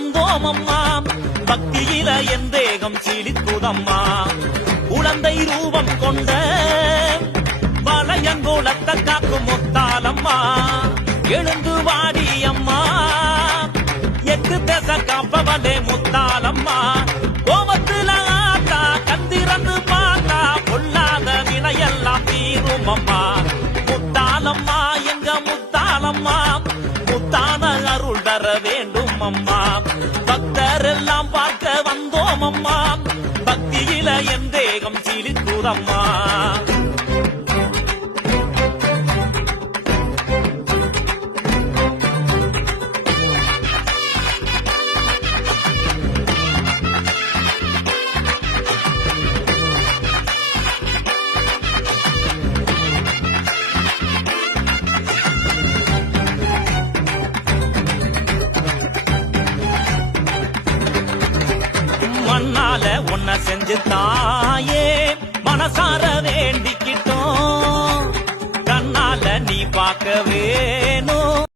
வந்தோம் அம்மா பக்தியில என் தேகம் சீலிக்குதம்மா குழந்தை ரூபம் கொண்ட வளையங்கோலத்தை காக்கும் முத்தாலம்மா எழுந்து வாடி அம்மா எட்டு தேச காப்பவளே முத்தாலம்மா கோபத்துல ஆத்தா கந்திரந்து பார்த்தா பொல்லாத வினையெல்லாம் தீரும் அம்மா முத்தாலம்மா எங்க முத்தாலம்மா முத்தான அருள் தர வேண்டும் அம்மா பக்தர் எல்லாம் பார்க்க வந்தோம் அம்மா பக்தியில என் தேகம் சீலிக்குதம்மா மண்ணால உன்னை செஞ்சு தாயே மனசார வேண்டிக்கிட்டோம் கண்ணால நீ பார்க்க வேணும்